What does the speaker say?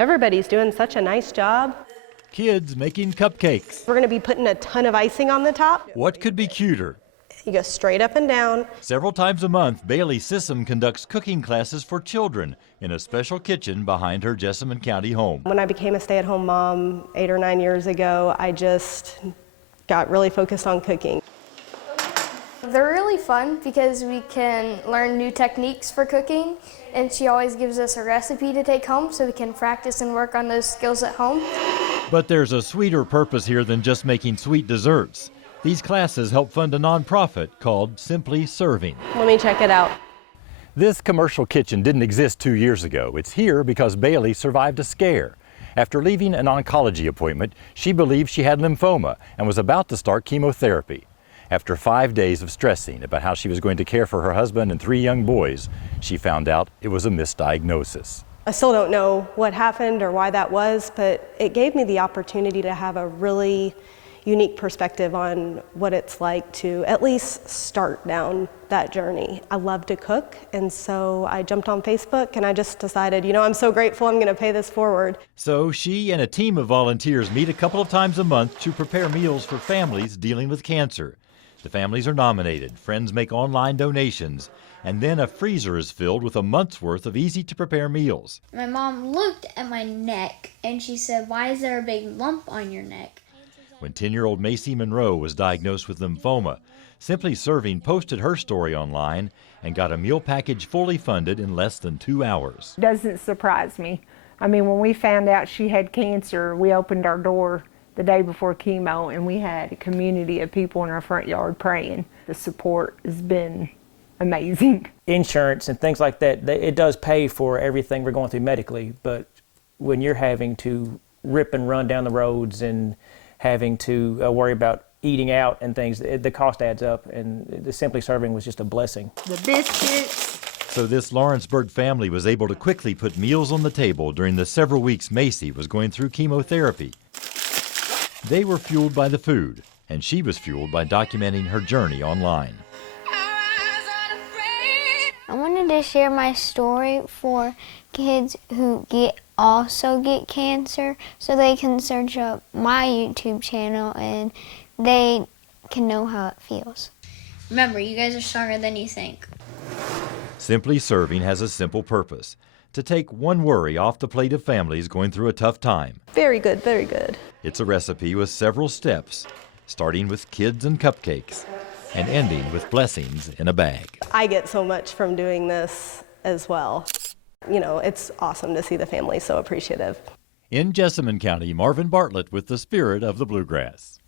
Everybody's doing such a nice job. Kids making cupcakes. We're going to be putting a ton of icing on the top. What could be cuter? You go straight up and down. Several times a month, Bailey Sissom conducts cooking classes for children in a special kitchen behind her Jessamine County home. When I became a stay-at-home mom 8 or 9 years ago, I just got really focused on cooking. They're really fun because we can learn new techniques for cooking, and she always gives us a recipe to take home so we can practice and work on those skills at home. But there's a sweeter purpose here than just making sweet desserts. These classes help fund a nonprofit called Simply Serving. Let me check it out. This commercial kitchen didn't exist 2 years ago. It's here because Bailey survived a scare. After leaving an oncology appointment, she believed she had lymphoma and was about to start chemotherapy. After 5 days of stressing about how she was going to care for her husband and 3 young boys, she found out it was a misdiagnosis. I still don't know what happened or why that was, but it gave me the opportunity to have a really unique perspective on what it's like to at least start down that journey. I love to cook, and so I jumped on Facebook and I just decided, I'm so grateful, I'm going to pay this forward. So she and a team of volunteers meet a couple of times a month to prepare meals for families dealing with cancer. The families are nominated, friends make online donations, and then a freezer is filled with a month's worth of easy-to-prepare meals. My mom looked at my neck and she said, "Why is there a big lump on your neck?" When 10-year-old Macy Monroe was diagnosed with lymphoma, Simply Serving posted her story online and got a meal package fully funded in less than 2 hours. Doesn't surprise me. I mean, when we found out she had cancer, we opened our door the day before chemo and we had a community of people in our front yard praying. The support has been amazing. Insurance and things like that, it does pay for everything we're going through medically, but when you're having to rip and run down the roads and having to worry about eating out and things, the cost adds up, and the Simply Serving was just a blessing. The biscuits. So this Lawrenceburg family was able to quickly put meals on the table during the several weeks Macy was going through chemotherapy. They were fueled by the food, and she was fueled by documenting her journey online. I wanted to share my story for kids who also get cancer, so they can search up my YouTube channel and they can know how it feels. Remember, you guys are stronger than you think. Simply Serving has a simple purpose: to take one worry off the plate of families going through a tough time. Very good, very good. It's a recipe with several steps, starting with kids and cupcakes and ending with blessings in a bag. I get so much from doing this as well. It's awesome to see the family so appreciative. In Jessamine County, Marvin Bartlett with the Spirit of the Bluegrass.